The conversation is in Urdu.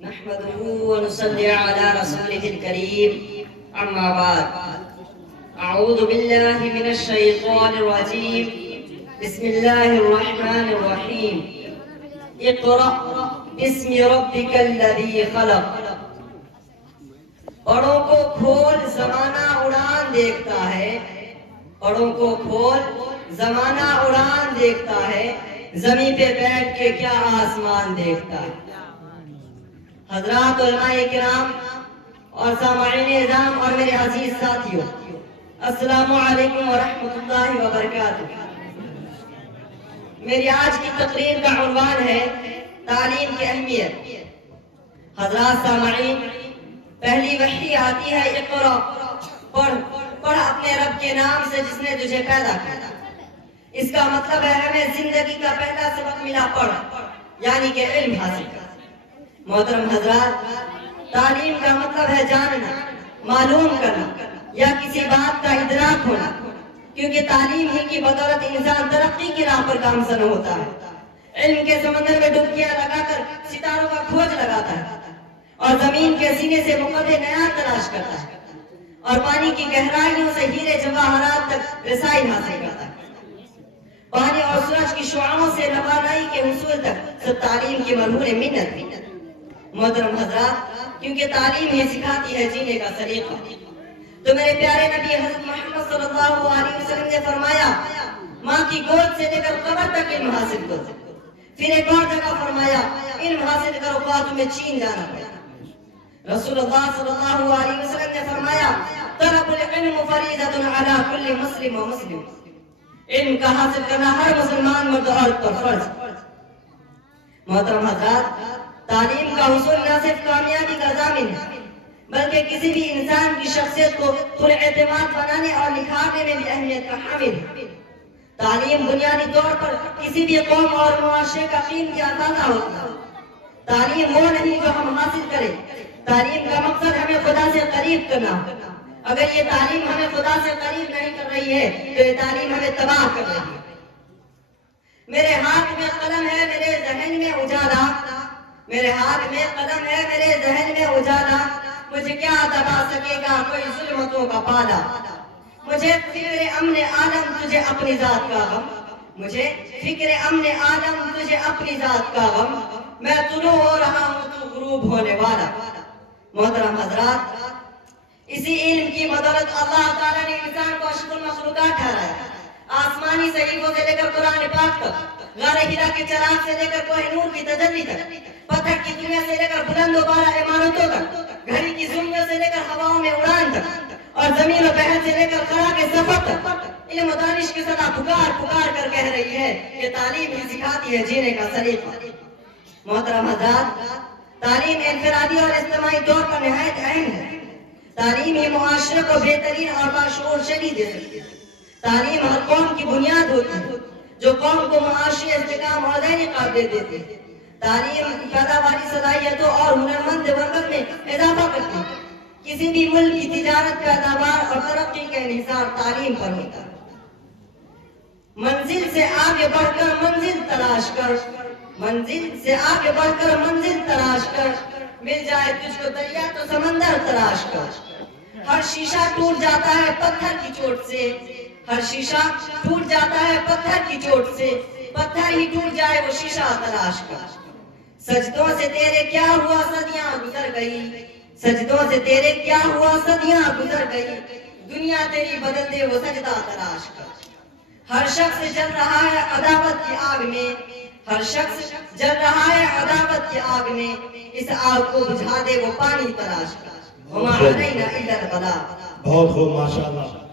نحمده ونصلي على رسوله الكريم أما بعد أعوذ بالله من الشيطان الرجيم بسم الله الرحمن الرحيم اقرأ باسم ربك الذي خلق پڑھوں کو کھول زمانہ اڑان دیکھتا ہے، پڑھوں کو کھول زمانہ اڑان دیکھتا ہے، زمین پہ بیٹھ کے کیا آسمان دیکھتا ہے۔ حضرات علماء کرام اور سامعین اعظام اور میرے عزیز ساتھیوں، السلام علیکم ورحمۃ اللہ وبرکاتہ۔ میری آج کی تقریر کا عنوان ہے تعلیم کی اہمیت۔ حضرات سامعین، پہلی وحی آتی ہے اقرا، پڑھ اپنے رب کے نام سے جس نے تجھے پیدا کیا۔ اس کا مطلب ہے ہمیں زندگی کا پہلا سبق ملا پڑھ، یعنی کہ علم حاصل کر۔ محترم حضرات، تعلیم کا مطلب ہے جاننا، معلوم کرنا یا کسی بات کا ادراک ہونا، کیونکہ تعلیم ہی کی بدولت انسان ترقی کی راہ پر گامزن ہوتا ہے۔ علم کے سمندر میں ڈبکیاں لگا کر ستاروں کا کھوج لگاتا ہے اور زمین کے سینے سے مقدر نیات تلاش کرتا ہے اور پانی کی گہرائیوں سے ہیرے جواہرات تک رسائی حاصل کرتا ہے۔ پانی اور سورج کی شعاعوں سے روانائی کے حصول تک سب تعلیم کی مرہون منت۔ محترم حضرات، کیونکہ تعلیم ہی سکھاتی ہے جینے کا طریقہ۔ تو میرے پیارے نبی حضرت محمد صلی اللہ علیہ وسلم نے فرمایا، ماں کی گود سے لے کر قبر تک علم حاصل کرو۔ پھر ایک اور جگہ فرمایا، علم حاصل کرو خواہ تمہیں چین جانا پڑے۔ رسول اللہ صلی اللہ علیہ وسلم نے فرمایا، طلب العلم فریضۃ علی کل مسلم و مسلم۔ علم کا حاصل کرنا ہر مسلمان مرد و عورت پر فرض۔ محترم حضرات، تعلیم کا حصول نہ صرف کامیابی کا ضامن ہے بلکہ کسی بھی انسان کی شخصیت کو پر اعتماد بنانے اور نکھارنے میں بھی اہمیت کا حامل ہے۔ تعلیم بنیادی طور پر کسی بھی قوم اور معاشرے کا قیمتی اندازہ ہوتا ہے۔ تعلیم وہ نہیں جو ہم حاصل کریں، تعلیم کا مقصد ہمیں خدا سے قریب کرنا۔ اگر یہ تعلیم ہمیں خدا سے قریب نہیں کر رہی ہے تو یہ تعلیم ہمیں تباہ کر رہی ہے۔ میرے ہاتھ میں قلم ہے، میرے ذہن میں اجالا، میرے ہاتھ میں قلم ہے، میرے ذہن میں اجالا، مجھے کیا دبا سکے گا کوئی ظلمتوں کا پالا۔ مجھے فکر امن عالم تجھے اپنی ذات کا غم، مجھے فکر امن عالم تجھے اپنی ذات کا غم، میں طلوع ہو رہا ہوں تو غروب ہونے والا۔ محترم حضرات، اسی علم کی بدولت اللہ تعالیٰ نے انسان کو اشرف المخلوقات ٹھہرایا۔ آسمانی صحیفوں سے لے کر قرآن پاک تک، غار ہرا کے چراغ سے لے کر کوہ نور کی تجلی تک، پتھر کی دنیا سے لے کر بلند و بالا عمارتوں تک، گھڑی کی زنگوں سے لے کر ہواؤں میں اڑان تک، اور زمین و بحر سے لے کر خلا کے سفر تک، علم و دانش کی صدا پکار پکار کر کہہ رہی ہے کہ تعلیم ہی سکھاتی ہے جینے کا سلیقہ۔ محترم حضرات، تعلیم انفرادی اور اجتماعی طور پر نہایت اہم ہے۔ تعلیم ہی معاشرے کو بہترین اور باشعور شکل دے سکتی ہے۔ تعلیم ہر قوم کی بنیاد ہوتی ہے جو قوم کو معاشی استحکام اور ذہنی قابلیت دیتی ہے۔ تعلیم پیداواری صلاحیتوں اور ہنرمند ورکر میں اضافہ کرتی ہے۔ کسی بھی ملک کی تجارت، پیداوار اور ترقی کا انحصار تعلیم پر ہوتا ہے۔ منزل سے آگے بڑھ کر منزل تلاش کر، منزل سے آگے بڑھ کر منزل تلاش کر، مل جائے تجھ کو دریا تو سمندر تلاش کر۔ ہر شیشہ ٹوٹ جاتا ہے پتھر کی چوٹ سے، ہر شیشہ ٹوٹ جاتا ہے پتھر کی چوٹ سے، پتھر ہی ٹوٹ جائے وہ شیشہ تلاش کر۔ سجدوں سے تیرے کیا ہوا صدیاں گزر گئی، سجدوں سے تیرے کیا ہوا صدیاں گزر گئی، دنیا تیری بدل دے وہ سجدہ تلاش کر۔ ہر شخص جل رہا ہے عداوت کی آگ میں، ہر شخص جل رہا ہے عداوت کی آگ میں، اس آگ کو بجھا دے وہ پانی تلاش کر۔ وما علینا الا البلاغ۔ بہت خوب، ماشاءاللہ۔